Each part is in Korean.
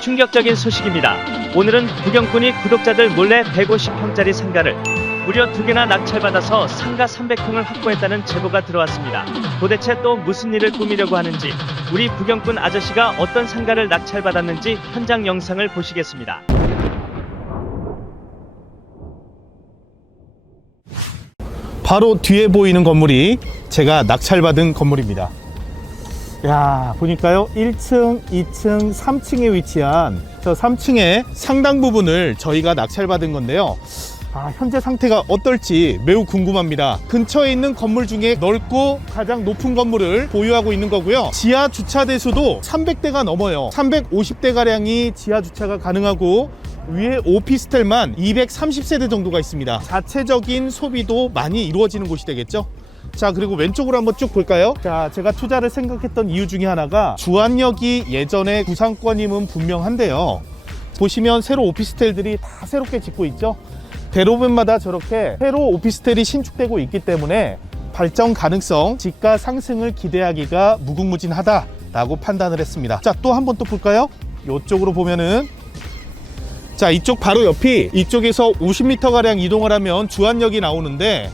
충격적인 소식입니다. 오늘은 부경꾼이 구독자들 몰래 150평짜리 상가를 무려 2개나 낙찰받아서 상가 300평을 확보했다는 제보가 들어왔습니다. 도대체 또 무슨 일을 꾸미려고 하는지, 우리 부경꾼 아저씨가 어떤 상가를 낙찰받았는지 현장 영상을 보시겠습니다. 바로 뒤에 보이는 건물이 제가 낙찰받은 건물입니다. 야, 보니까요 1층, 2층, 3층에 위치한 저 3층의 상당 부분을 저희가 낙찰받은 건데요. 현재 상태가 어떨지 매우 궁금합니다. 근처에 있는 건물 중에 넓고 가장 높은 건물을 보유하고 있는 거고요. 지하 주차 대수도 300대가 넘어요. 350대 가량이 지하 주차가 가능하고 위에 오피스텔만 230세대 정도가 있습니다. 자체적인 소비도 많이 이루어지는 곳이 되겠죠. 자, 그리고 왼쪽으로 한번 쭉 볼까요? 자, 제가 투자를 생각했던 이유 중에 하나가 주안역이 예전에 구상권임은 분명한데요. 보시면 새로 오피스텔들이 다 새롭게 짓고 있죠. 대로변마다 저렇게 새로 오피스텔이 신축되고 있기 때문에 발전 가능성, 지가 상승을 기대하기가 무궁무진하다라고 판단을 했습니다. 자, 또 한번 또 볼까요? 이쪽으로 보면은, 자, 이쪽 바로 옆이, 이쪽에서 50m가량 이동을 하면 주안역이 나오는데,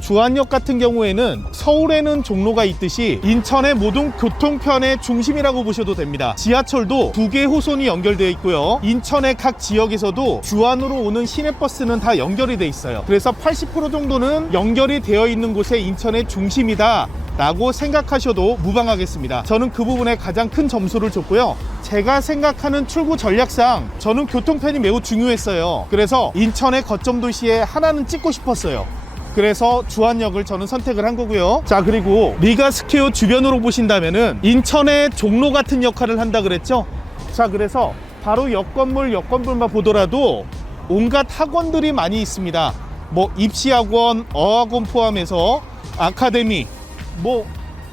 주안역 같은 경우에는 서울에는 종로가 있듯이 인천의 모든 교통편의 중심이라고 보셔도 됩니다. 지하철도 2개 호선이 연결되어 있고요. 인천의 각 지역에서도 주안으로 오는 시내버스는 다 연결이 돼 있어요. 그래서 80% 정도는 연결이 되어 있는 곳에 인천의 중심이다 라고 생각하셔도 무방하겠습니다. 저는 그 부분에 가장 큰 점수를 줬고요. 제가 생각하는 출구 전략상 저는 교통편이 매우 중요했어요. 그래서 인천의 거점 도시에 하나는 찍고 싶었어요. 그래서 주안역을 저는 선택을 한 거고요. 자, 그리고 리가스퀘어 주변으로 보신다면은 인천의 종로 같은 역할을 한다 그랬죠. 자, 그래서 바로 옆 건물만 보더라도 온갖 학원들이 많이 있습니다. 뭐 입시학원, 어학원 포함해서 아카데미, 뭐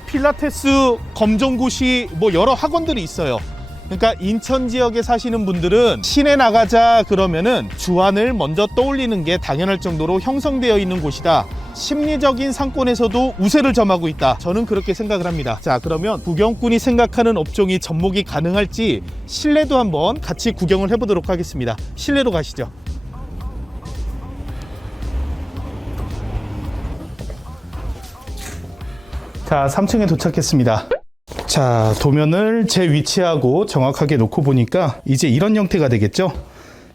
필라테스, 검정고시, 뭐 여러 학원들이 있어요. 그러니까 인천 지역에 사시는 분들은 시내 나가자 그러면은 주안을 먼저 떠올리는 게 당연할 정도로 형성되어 있는 곳이다. 심리적인 상권에서도 우세를 점하고 있다. 저는 그렇게 생각을 합니다. 자, 그러면 부경꾼이 생각하는 업종이 접목이 가능할지 실내도 한번 같이 구경을 해보도록 하겠습니다. 실내로 가시죠. 자, 3층에 도착했습니다. 자, 도면을 제 위치하고 정확하게 놓고 보니까 이제 이런 형태가 되겠죠.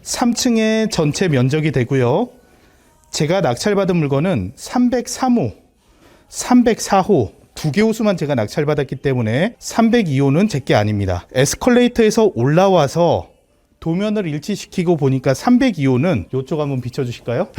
3층에 전체 면적이 되고요. 제가 낙찰받은 물건은 303호, 304호 2개 호수만 제가 낙찰받았기 때문에 302호는 제게 아닙니다. 에스컬레이터에서 올라와서 도면을 일치시키고 보니까 302호는 이쪽 한번 비춰주실까요?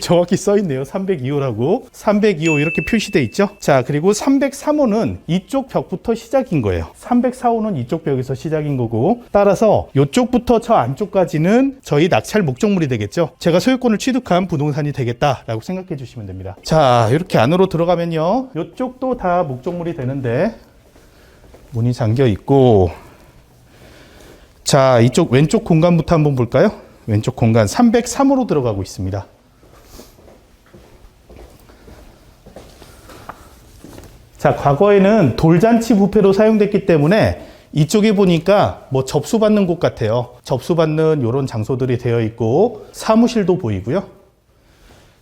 정확히 써있네요. 302호라고. 302호 이렇게 표시되어 있죠. 자, 그리고 303호는 이쪽 벽부터 시작인 거예요. 304호는 이쪽 벽에서 시작인 거고, 따라서 이쪽부터 저 안쪽까지는 저희 낙찰 목적물이 되겠죠. 제가 소유권을 취득한 부동산이 되겠다라고 생각해 주시면 됩니다. 자, 이렇게 안으로 들어가면요, 이쪽도 다 목적물이 되는데 문이 잠겨 있고, 자, 이쪽 왼쪽 공간부터 한번 볼까요? 왼쪽 공간 303호로 들어가고 있습니다. 자, 과거에는 돌잔치 뷔페로 사용됐기 때문에 이쪽에 보니까 뭐 접수받는 곳 같아요. 접수받는 이런 장소들이 되어 있고, 사무실도 보이고요.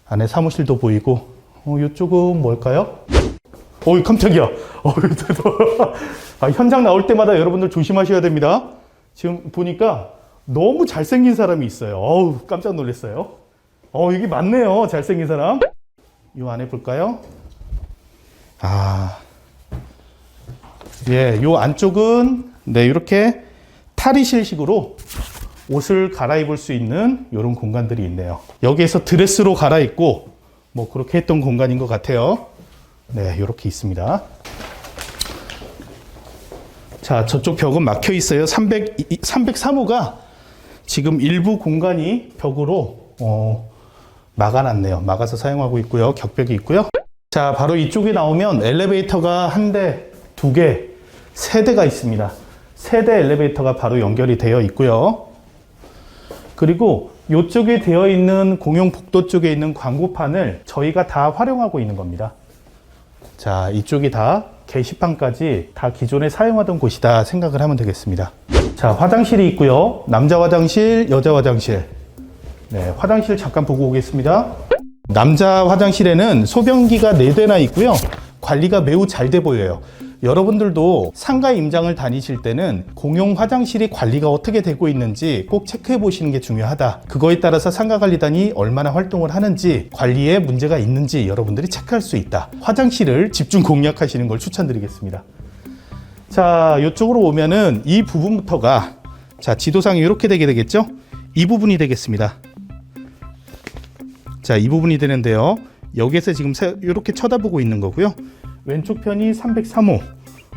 안에 사무실도 보이고, 이쪽은 뭘까요? 깜짝이야. 현장 나올 때마다 여러분들 조심하셔야 됩니다. 지금 보니까 너무 잘생긴 사람이 있어요. 깜짝 놀랐어요. 여기 많네요. 잘생긴 사람. 이 안에 볼까요? 예, 요 안쪽은 네, 이렇게 탈의실식으로 옷을 갈아입을 수 있는 이런 공간들이 있네요. 여기에서 드레스로 갈아입고 뭐 그렇게 했던 공간인 것 같아요. 네, 이렇게 있습니다. 자, 저쪽 벽은 막혀 있어요. 303호가 지금 일부 공간이 벽으로 막아놨네요. 막아서 사용하고 있고요. 격벽이 있고요. 자, 바로 이쪽에 나오면 엘리베이터가 한 대, 2개, 3대가 있습니다. 3대 엘리베이터가 바로 연결이 되어 있고요. 그리고 이쪽에 되어 있는 공용 복도 쪽에 있는 광고판을 저희가 다 활용하고 있는 겁니다. 자, 이쪽이 다 게시판까지 다 기존에 사용하던 곳이다 생각을 하면 되겠습니다. 자, 화장실이 있고요. 남자 화장실, 여자 화장실. 네, 화장실 잠깐 보고 오겠습니다. 남자 화장실에는 소변기가 4대나 있고요. 관리가 매우 잘 돼 보여요. 여러분들도 상가 임장을 다니실 때는 공용 화장실이 관리가 어떻게 되고 있는지 꼭 체크해 보시는 게 중요하다. 그거에 따라서 상가관리단이 얼마나 활동을 하는지, 관리에 문제가 있는지 여러분들이 체크할 수 있다. 화장실을 집중 공략하시는 걸 추천드리겠습니다. 자, 이쪽으로 오면은 이 부분부터가, 자, 지도상이 이렇게 되게 되겠죠? 이 부분이 되겠습니다. 자, 이 부분이 되는데요. 여기에서 지금 이렇게 쳐다보고 있는 거고요. 왼쪽 편이 303호,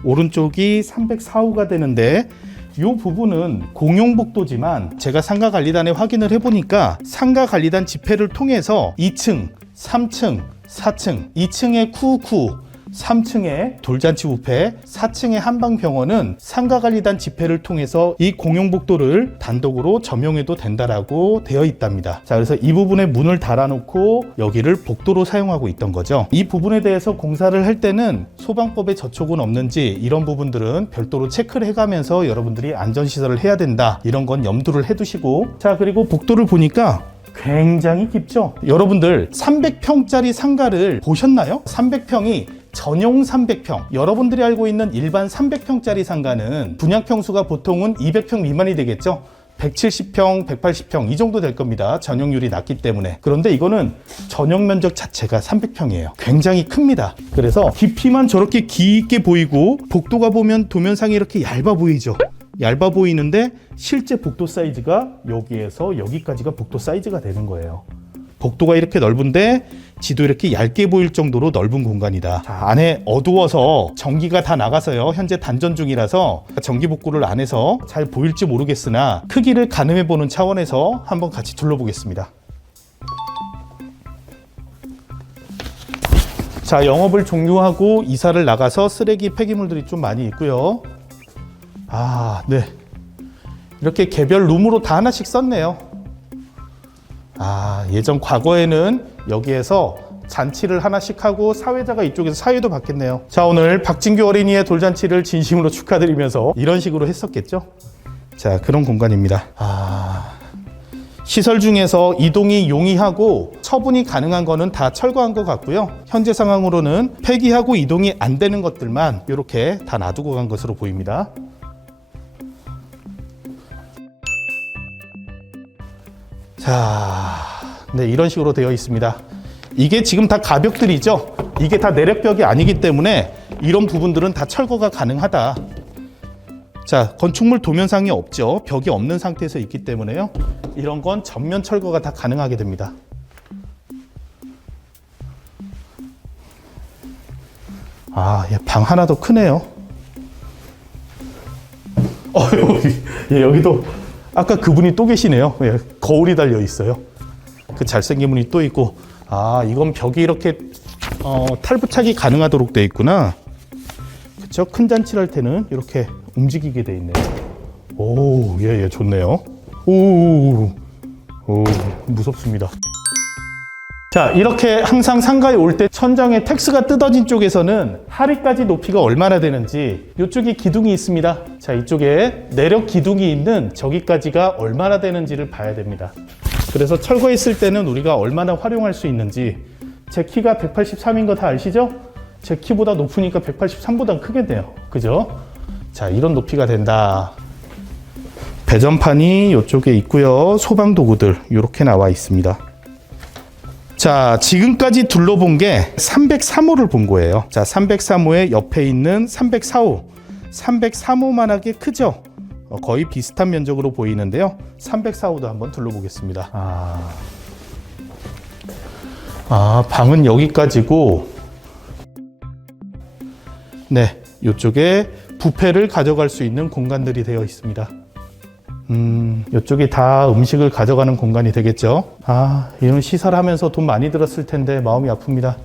오른쪽이 304호가 되는데, 이 부분은 공용복도지만 제가 상가관리단에 확인을 해보니까 상가관리단 집회를 통해서 2층, 3층, 4층, 2층에 쿠쿠, 3층에 돌잔치 뷔페, 4층의 한방병원은 상가관리단 집회를 통해서 이 공용복도를 단독으로 점용해도 된다라고 되어 있답니다. 자, 그래서 이 부분에 문을 달아놓고 여기를 복도로 사용하고 있던 거죠. 이 부분에 대해서 공사를 할 때는 소방법에 저촉은 없는지 이런 부분들은 별도로 체크를 해가면서 여러분들이 안전시설을 해야 된다, 이런 건 염두를 해두시고, 자, 그리고 복도를 보니까 굉장히 깊죠. 여러분들 300평짜리 상가를 보셨나요? 300평이 전용 300평, 여러분들이 알고 있는 일반 300평짜리 상가는 분양평수가 보통은 200평 미만이 되겠죠. 170평, 180평 이 정도 될 겁니다. 전용률이 낮기 때문에. 그런데 이거는 전용 면적 자체가 300평이에요. 굉장히 큽니다. 그래서 깊이만 저렇게 깊게 보이고, 복도가 보면 도면상이 이렇게 얇아 보이죠. 얇아 보이는데 실제 복도 사이즈가 여기에서 여기까지가 복도 사이즈가 되는 거예요. 복도가 이렇게 넓은데 지도 이렇게 얇게 보일 정도로 넓은 공간이다. 자, 안에 어두워서 전기가 다 나가서요. 현재 단전 중이라서 전기 복구를 안 해서 잘 보일지 모르겠으나 크기를 가늠해 보는 차원에서 한번 같이 둘러보겠습니다. 자, 영업을 종료하고 이사를 나가서 쓰레기 폐기물들이 좀 많이 있고요. 아, 네. 이렇게 개별 룸으로 다 하나씩 썼네요. 아, 예전 과거에는 여기에서 잔치를 하나씩 하고 사회자가 이쪽에서 사회도 받겠네요. 자, 오늘 박진규 어린이의 돌잔치를 진심으로 축하드리면서 이런 식으로 했었겠죠. 자, 그런 공간입니다. 아, 시설 중에서 이동이 용이하고 처분이 가능한 거는 다 철거한 것 같고요. 현재 상황으로는 폐기하고 이동이 안 되는 것들만 이렇게 다 놔두고 간 것으로 보입니다. 자, 네, 이런 식으로 되어 있습니다. 이게 지금 다 가벽들이죠. 이게 다 내력벽이 아니기 때문에 이런 부분들은 다 철거가 가능하다. 자, 건축물 도면상이 없죠. 벽이 없는 상태에서 있기 때문에요. 이런 건 전면 철거가 다 가능하게 됩니다. 아, 방 하나 더 크네요. 여기도 아까 그분이 또 계시네요. 거울이 달려 있어요. 그 잘생긴 분이 또 있고. 아, 이건 벽이 이렇게 탈부착이 가능하도록 되어 있구나. 그쵸? 큰 잔치를 할 때는 이렇게 움직이게 되어 있네요. 오, 예, 좋네요. 오, 무섭습니다. 자, 이렇게 항상 상가에 올 때 천장에 텍스가 뜯어진 쪽에서는 하리까지 높이가 얼마나 되는지, 이쪽에 기둥이 있습니다. 자, 이쪽에 내력 기둥이 있는 저기까지가 얼마나 되는지를 봐야 됩니다. 그래서 철거했을 때는 우리가 얼마나 활용할 수 있는지. 제 키가 183인 거 다 아시죠? 제 키보다 높으니까 183보다 크겠네요. 그죠? 자, 이런 높이가 된다. 배전판이 이쪽에 있고요. 소방도구들 이렇게 나와 있습니다. 자, 지금까지 둘러본 게 303호를 본 거예요. 자, 303호의 옆에 있는 304호. 303호만하게 크죠? 거의 비슷한 면적으로 보이는데요. 304호도 한번 둘러보겠습니다. 방은 여기까지고, 네, 이쪽에 뷔페를 가져갈 수 있는 공간들이 되어 있습니다. 이쪽이 다 음식을 가져가는 공간이 되겠죠. 이런 시설하면서 돈 많이 들었을 텐데 마음이 아픕니다.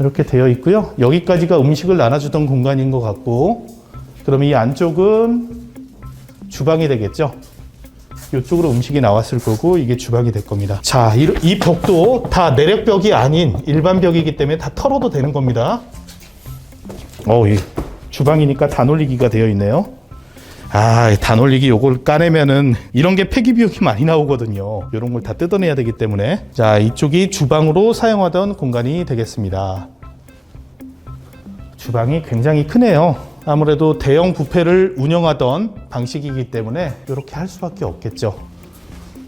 이렇게 되어 있고요. 여기까지가 음식을 나눠주던 공간인 것 같고, 그럼 이 안쪽은 주방이 되겠죠. 이쪽으로 음식이 나왔을 거고, 이게 주방이 될 겁니다. 자, 이 벽도 다 내력벽이 아닌 일반 벽이기 때문에 다 털어도 되는 겁니다. 이 주방이니까 다 놀리기가 되어 있네요. 단올리기 요걸 까내면은 이런 게 폐기 비용이 많이 나오거든요. 이런 걸 다 뜯어내야 되기 때문에. 자, 이쪽이 주방으로 사용하던 공간이 되겠습니다. 주방이 굉장히 크네요. 아무래도 대형 뷔페를 운영하던 방식이기 때문에 이렇게 할 수밖에 없겠죠.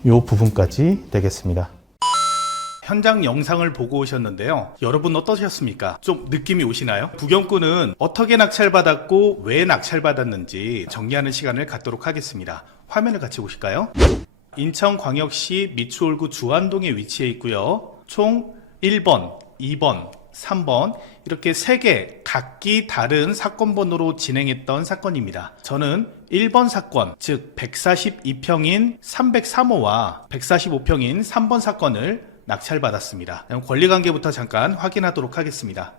이 부분까지 되겠습니다. 현장 영상을 보고 오셨는데요. 여러분 어떠셨습니까? 좀 느낌이 오시나요? 부경꾼은 어떻게 낙찰받았고 왜 낙찰받았는지 정리하는 시간을 갖도록 하겠습니다. 화면을 같이 보실까요? 인천광역시 미추홀구 주안동에 위치해 있고요. 총 1번, 2번, 3번 이렇게 3개 각기 다른 사건 번호로 진행했던 사건입니다. 저는 1번 사건, 즉 142평인 303호와 145평인 3번 사건을 낙찰받았습니다. 권리관계부터 잠깐 확인하도록 하겠습니다.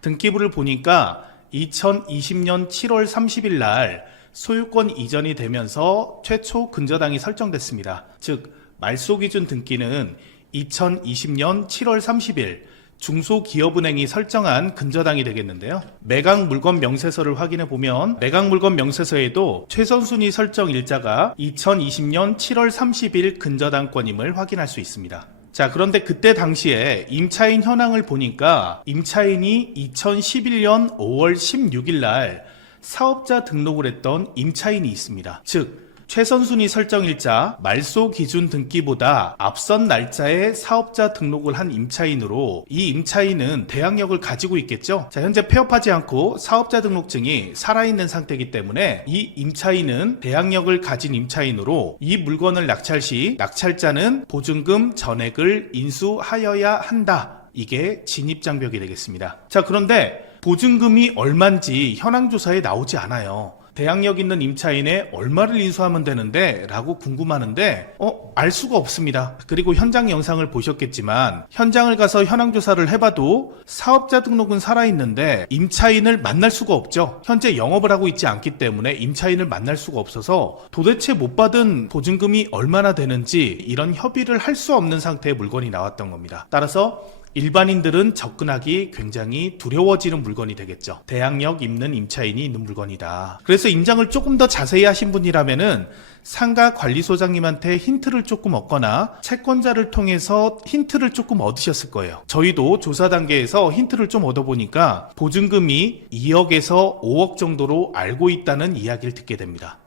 등기부를 보니까 2020년 7월 30일 날 소유권 이전이 되면서 최초 근저당이 설정됐습니다. 즉 말소기준 등기는 2020년 7월 30일 중소기업은행이 설정한 근저당이 되겠는데요. 매각물건 명세서를 확인해 보면 매각물건 명세서에도 최선순위 설정 일자가 2020년 7월 30일 근저당권임을 확인할 수 있습니다. 자, 그런데 그때 당시에 임차인 현황을 보니까 임차인이 2011년 5월 16일 날 사업자 등록을 했던 임차인이 있습니다. 즉 최선순위 설정일자 말소 기준 등기보다 앞선 날짜에 사업자 등록을 한 임차인으로 이 임차인은 대항력을 가지고 있겠죠. 자, 현재 폐업하지 않고 사업자 등록증이 살아있는 상태이기 때문에 이 임차인은 대항력을 가진 임차인으로 이 물건을 낙찰 시 낙찰자는 보증금 전액을 인수하여야 한다. 이게 진입장벽이 되겠습니다. 자, 그런데 보증금이 얼만지 현황조사에 나오지 않아요. 대항력 있는 임차인에 얼마를 인수하면 되는데 라고 궁금하는데 알 수가 없습니다. 그리고 현장 영상을 보셨겠지만 현장을 가서 현황조사를 해봐도 사업자 등록은 살아있는데 임차인을 만날 수가 없죠. 현재 영업을 하고 있지 않기 때문에 임차인을 만날 수가 없어서 도대체 못 받은 보증금이 얼마나 되는지 이런 협의를 할 수 없는 상태의 물건이 나왔던 겁니다. 따라서 일반인들은 접근하기 굉장히 두려워지는 물건이 되겠죠. 대항력 있는 임차인이 있는 물건이다. 그래서 임장을 조금 더 자세히 하신 분이라면은 상가 관리소장님한테 힌트를 조금 얻거나 채권자를 통해서 힌트를 조금 얻으셨을 거예요. 저희도 조사 단계에서 힌트를 좀 얻어보니까 보증금이 2억에서 5억 정도로 알고 있다는 이야기를 듣게 됩니다.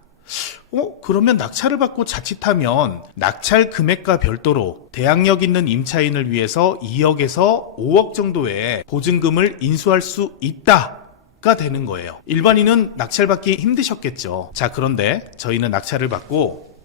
그러면 낙찰을 받고 자칫하면 낙찰 금액과 별도로 대항력 있는 임차인을 위해서 2억에서 5억 정도의 보증금을 인수할 수 있다가 되는 거예요. 일반인은 낙찰받기 힘드셨겠죠. 자, 그런데 저희는 낙찰을 받고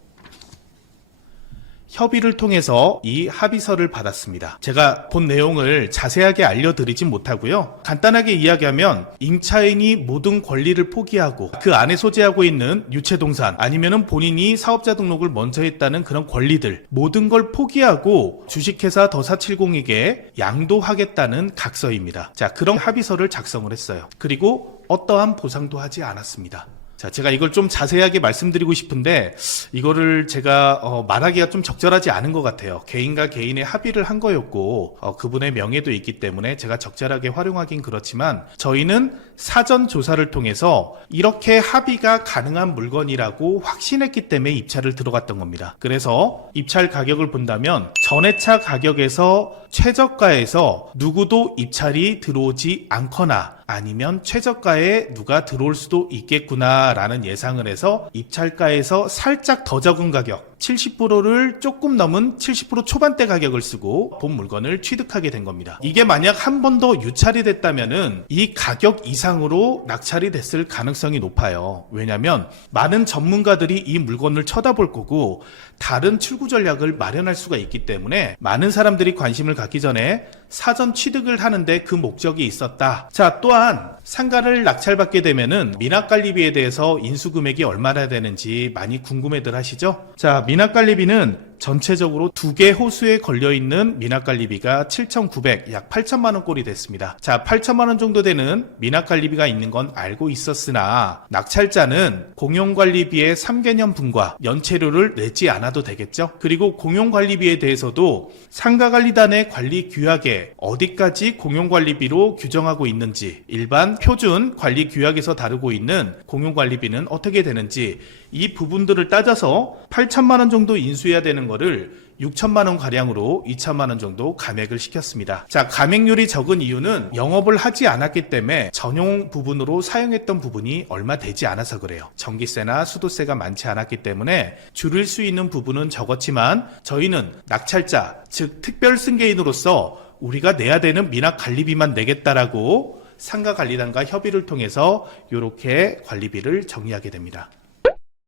협의를 통해서 이 합의서를 받았습니다. 제가 본 내용을 자세하게 알려드리진 못하고요. 간단하게 이야기하면 임차인이 모든 권리를 포기하고 그 안에 소재하고 있는 유체동산 아니면은 본인이 사업자 등록을 먼저 했다는 그런 권리들 모든 걸 포기하고 주식회사 더470에게 양도하겠다는 각서입니다. 자, 그런 합의서를 작성을 했어요. 그리고 어떠한 보상도 하지 않았습니다. 자, 제가 이걸 좀 자세하게 말씀드리고 싶은데 이거를 제가 말하기가 좀 적절하지 않은 것 같아요. 개인과 개인의 합의를 한 거였고 그분의 명예도 있기 때문에 제가 적절하게 활용하긴 그렇지만 저희는 사전 조사를 통해서 이렇게 합의가 가능한 물건이라고 확신했기 때문에 입찰을 들어갔던 겁니다. 그래서 입찰 가격을 본다면 전회차 가격에서 최저가에서 누구도 입찰이 들어오지 않거나 아니면 최저가에 누가 들어올 수도 있겠구나라는 예상을 해서 입찰가에서 살짝 더 적은 가격 70%를 조금 넘은 70% 초반대 가격을 쓰고 본 물건을 취득하게 된 겁니다. 이게 만약 한 번 더 유찰이 됐다면은 이 가격 이상으로 낙찰이 됐을 가능성이 높아요. 왜냐하면 많은 전문가들이 이 물건을 쳐다볼 거고 다른 출구 전략을 마련할 수가 있기 때문에 많은 사람들이 관심을 갖기 전에 사전 취득을 하는데 그 목적이 있었다. 자, 또한 상가를 낙찰받게 되면은 미납관리비에 대해서 인수금액이 얼마나 되는지 많이 궁금해들 하시죠? 자, 미납관리비는 전체적으로 2개 호수에 걸려있는 미나갈리비가 7,900, 약 8천만 원 꼴이 됐습니다. 자, 8천만 원 정도 되는 미나갈리비가 있는 건 알고 있었으나 낙찰자는 공용관리비의 3개년 분과 연체료를 내지 않아도 되겠죠. 그리고 공용관리비에 대해서도 상가관리단의 관리 규약에 어디까지 공용관리비로 규정하고 있는지, 일반 표준 관리 규약에서 다루고 있는 공용관리비는 어떻게 되는지, 이 부분들을 따져서 8천만 원 정도 인수해야 되는 거를 6천만 원 가량으로 2천만 원 정도 감액을 시켰습니다. 자, 감액률이 적은 이유는 영업을 하지 않았기 때문에 전용 부분으로 사용했던 부분이 얼마 되지 않아서 그래요. 전기세나 수도세가 많지 않았기 때문에 줄일 수 있는 부분은 적었지만 저희는 낙찰자, 즉 특별승계인으로서 우리가 내야 되는 미납관리비만 내겠다라고 상가관리단과 협의를 통해서 이렇게 관리비를 정리하게 됩니다.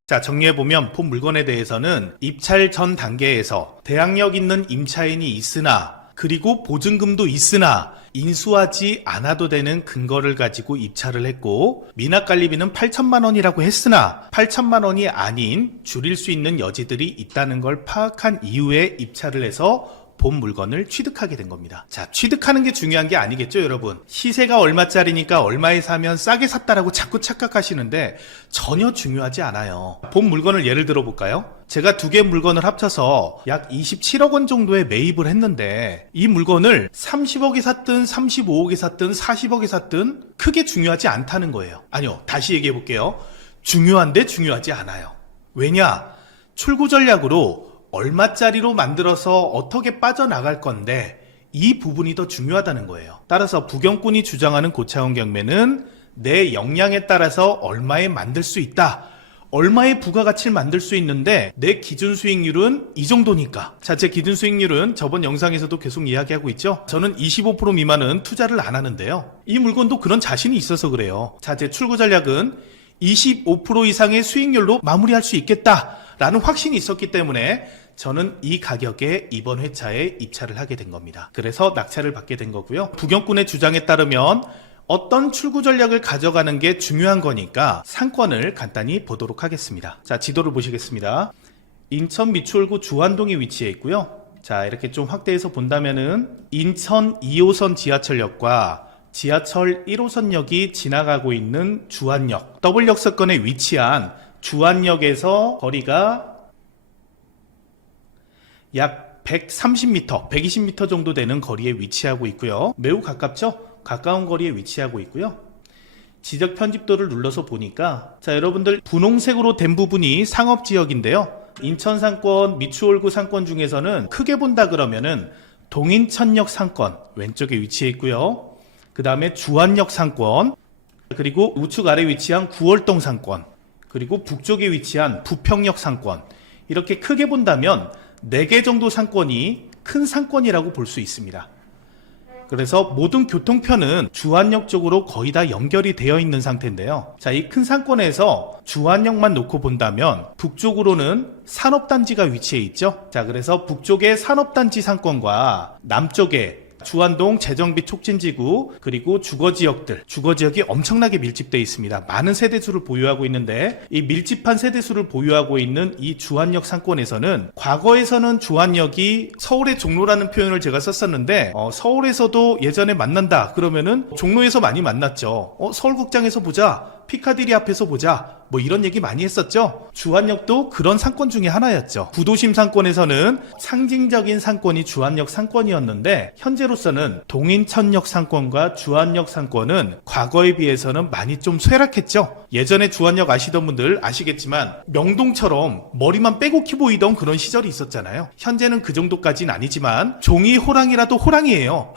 자, 정리해보면 본 물건에 대해서는 입찰 전 단계에서 대항력 있는 임차인이 있으나, 그리고 보증금도 있으나 인수하지 않아도 되는 근거를 가지고 입찰을 했고, 미납관리비는 8천만 원이라고 했으나 8천만 원이 아닌 줄일 수 있는 여지들이 있다는 걸 파악한 이후에 입찰을 해서 본 물건을 취득하게 된 겁니다. 자, 취득하는 게 중요한 게 아니겠죠, 여러분? 시세가 얼마짜리니까 얼마에 사면 싸게 샀다라고 자꾸 착각하시는데 전혀 중요하지 않아요. 본 물건을 예를 들어 볼까요? 제가 2개 물건을 합쳐서 약 27억 원 정도에 매입을 했는데 이 물건을 30억에 샀든 35억에 샀든 40억에 샀든 크게 중요하지 않다는 거예요. 아니요, 다시 얘기해 볼게요. 중요한데 중요하지 않아요. 왜냐? 출구 전략으로 얼마짜리로 만들어서 어떻게 빠져나갈 건데 이 부분이 더 중요하다는 거예요. 따라서 부경꾼이 주장하는 고차원 경매는 내 역량에 따라서 얼마에 만들 수 있다, 얼마의 부가가치를 만들 수 있는데 내 기준 수익률은 이 정도니까. 자, 제 기준 수익률은 저번 영상에서도 계속 이야기하고 있죠. 저는 25% 미만은 투자를 안 하는데요, 이 물건도 그런 자신이 있어서 그래요. 자, 제 출구 전략은 25% 이상의 수익률로 마무리할 수 있겠다라는 확신이 있었기 때문에 저는 이 가격에 이번 회차에 입찰을 하게 된 겁니다. 그래서 낙찰을 받게 된 거고요. 부경꾼의 주장에 따르면 어떤 출구 전략을 가져가는 게 중요한 거니까 상권을 간단히 보도록 하겠습니다. 자, 지도를 보시겠습니다. 인천 미추홀구 주안동에 위치해 있고요. 자, 이렇게 좀 확대해서 본다면은 인천 2호선 지하철역과 지하철 1호선역이 지나가고 있는 주안역, 더블역세권에 위치한 주안역에서 거리가 약 130m, 120m 정도 되는 거리에 위치하고 있고요. 매우 가깝죠? 가까운 거리에 위치하고 있고요. 지적 편집도를 눌러서 보니까, 자, 여러분들 분홍색으로 된 부분이 상업지역인데요. 인천 상권, 미추홀구 상권 중에서는 크게 본다 그러면은 동인천역 상권 왼쪽에 위치해 있고요. 그 다음에 주안역 상권, 그리고 우측 아래 위치한 구월동 상권, 그리고 북쪽에 위치한 부평역 상권, 이렇게 크게 본다면 4개 정도 상권이 큰 상권이라고 볼 수 있습니다. 그래서 모든 교통편은 주안역 쪽으로 거의 다 연결이 되어 있는 상태인데요. 자, 이 큰 상권에서 주안역만 놓고 본다면 북쪽으로는 산업단지가 위치해 있죠. 자, 그래서 북쪽의 산업단지 상권과 남쪽에 주안동 재정비 촉진지구, 그리고 주거지역들, 주거지역이 엄청나게 밀집되어 있습니다. 많은 세대수를 보유하고 있는데 이 밀집한 세대수를 보유하고 있는 이 주안역 상권에서는, 과거에서는 주안역이 서울의 종로라는 표현을 제가 썼었는데 서울에서도 예전에 만난다 그러면은 종로에서 많이 만났죠. 서울극장에서 보자, 피카디리 앞에서 보자, 뭐 이런 얘기 많이 했었죠. 주안역도 그런 상권 중에 하나였죠. 구도심 상권에서는 상징적인 상권이 주안역 상권이었는데 현재로서는 동인천역 상권과 주안역 상권은 과거에 비해서는 많이 좀 쇠락했죠. 예전에 주안역 아시던 분들 아시겠지만 명동처럼 머리만 빼곡히 보이던 그런 시절이 있었잖아요. 현재는 그 정도까지는 아니지만 종이 호랑이라도 호랑이에요.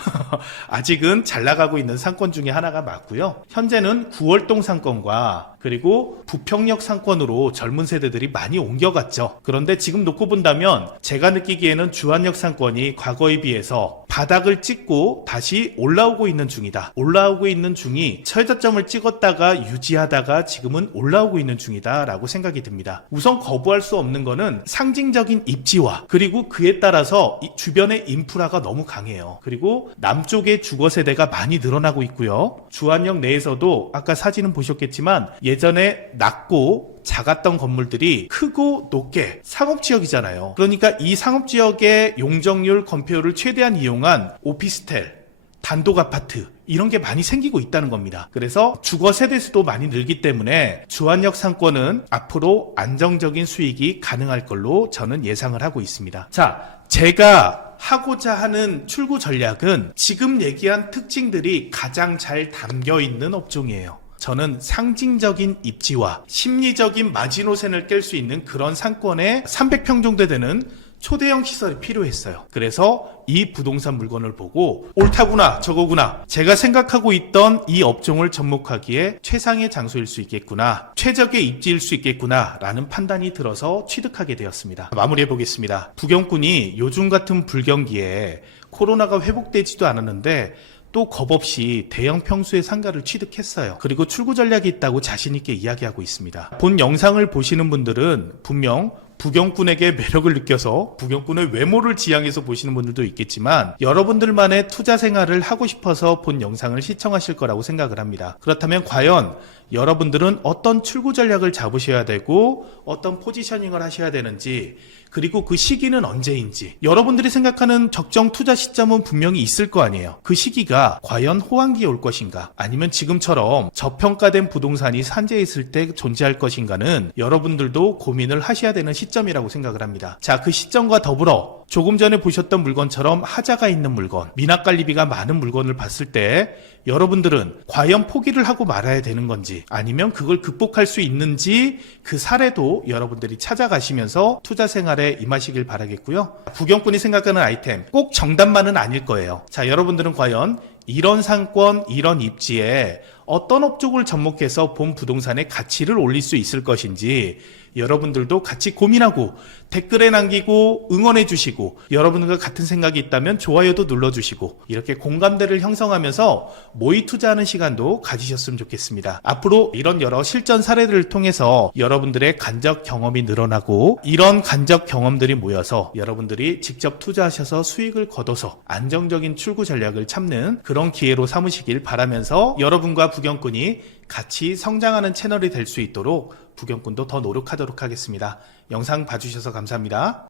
아직은 잘 나가고 있는 상권 중에 하나가 맞고요. 현재는 구월동 상권과 그리고 부평역 상권으로 젊은 세대들이 많이 옮겨갔죠. 그런데 지금 놓고 본다면 제가 느끼기에는 주안역 상권이 과거에 비해서 바닥을 찍고 다시 올라오고 있는 중이다. 올라오고 있는 중이 최저점을 찍었다가 유지하다가 지금은 올라오고 있는 중이다 라고 생각이 듭니다. 우선 거부할 수 없는 거는 상징적인 입지와, 그리고 그에 따라서 이 주변의 인프라가 너무 강해요. 그리고 남쪽의 주거 세대가 많이 늘어나고 있고요. 주안역 내에서도 아까 사진은 보셨겠지만 예전에 낮고 작았던 건물들이 크고 높게 상업지역이잖아요. 그러니까 이 상업지역의 용적률 건폐율을 최대한 이용한 오피스텔, 단독 아파트 이런 게 많이 생기고 있다는 겁니다. 그래서 주거 세대수도 많이 늘기 때문에 주안역 상권은 앞으로 안정적인 수익이 가능할 걸로 저는 예상을 하고 있습니다. 자, 제가 하고자 하는 출구 전략은 지금 얘기한 특징들이 가장 잘 담겨 있는 업종이에요. 저는 상징적인 입지와 심리적인 마지노선을 깰 수 있는 그런 상권에 300평 정도 되는 초대형 시설이 필요했어요. 그래서 이 부동산 물건을 보고 옳다구나 저거구나, 제가 생각하고 있던 이 업종을 접목하기에 최상의 장소일 수 있겠구나, 최적의 입지일 수 있겠구나 라는 판단이 들어서 취득하게 되었습니다. 마무리해 보겠습니다. 부경꾼이 요즘 같은 불경기에 코로나가 회복되지도 않았는데 또 겁없이 대형 평수의 상가를 취득했어요. 그리고 출구 전략이 있다고 자신있게 이야기하고 있습니다. 본 영상을 보시는 분들은 분명 부경꾼에게 매력을 느껴서 부경꾼의 외모를 지향해서 보시는 분들도 있겠지만 여러분들만의 투자 생활을 하고 싶어서 본 영상을 시청하실 거라고 생각을 합니다. 그렇다면 과연 여러분들은 어떤 출구 전략을 잡으셔야 되고 어떤 포지셔닝을 하셔야 되는지, 그리고 그 시기는 언제인지, 여러분들이 생각하는 적정 투자 시점은 분명히 있을 거 아니에요. 그 시기가 과연 호황기에 올 것인가, 아니면 지금처럼 저평가된 부동산이 산재해 있을 때 존재할 것인가는 여러분들도 고민을 하셔야 되는 시점이라고 생각을 합니다. 자, 그 시점과 더불어 조금 전에 보셨던 물건처럼 하자가 있는 물건, 미납관리비가 많은 물건을 봤을 때 여러분들은 과연 포기를 하고 말아야 되는 건지, 아니면 그걸 극복할 수 있는지, 그 사례도 여러분들이 찾아가시면서 투자 생활에 임하시길 바라겠고요. 부경꾼이 생각하는 아이템 꼭 정답만은 아닐 거예요. 자, 여러분들은 과연 이런 상권, 이런 입지에 어떤 업종을 접목해서 본 부동산의 가치를 올릴 수 있을 것인지 여러분들도 같이 고민하고 댓글에 남기고 응원해 주시고, 여러분들과 같은 생각이 있다면 좋아요도 눌러주시고, 이렇게 공감대를 형성하면서 모의 투자하는 시간도 가지셨으면 좋겠습니다. 앞으로 이런 여러 실전 사례들을 통해서 여러분들의 간접 경험이 늘어나고, 이런 간접 경험들이 모여서 여러분들이 직접 투자하셔서 수익을 거둬서 안정적인 출구 전략을 찾는 그런 기회로 삼으시길 바라면서, 여러분과 부경꾼이 같이 성장하는 채널이 될 수 있도록 부경꾼도 더 노력하도록 하겠습니다. 영상 봐주셔서 감사합니다.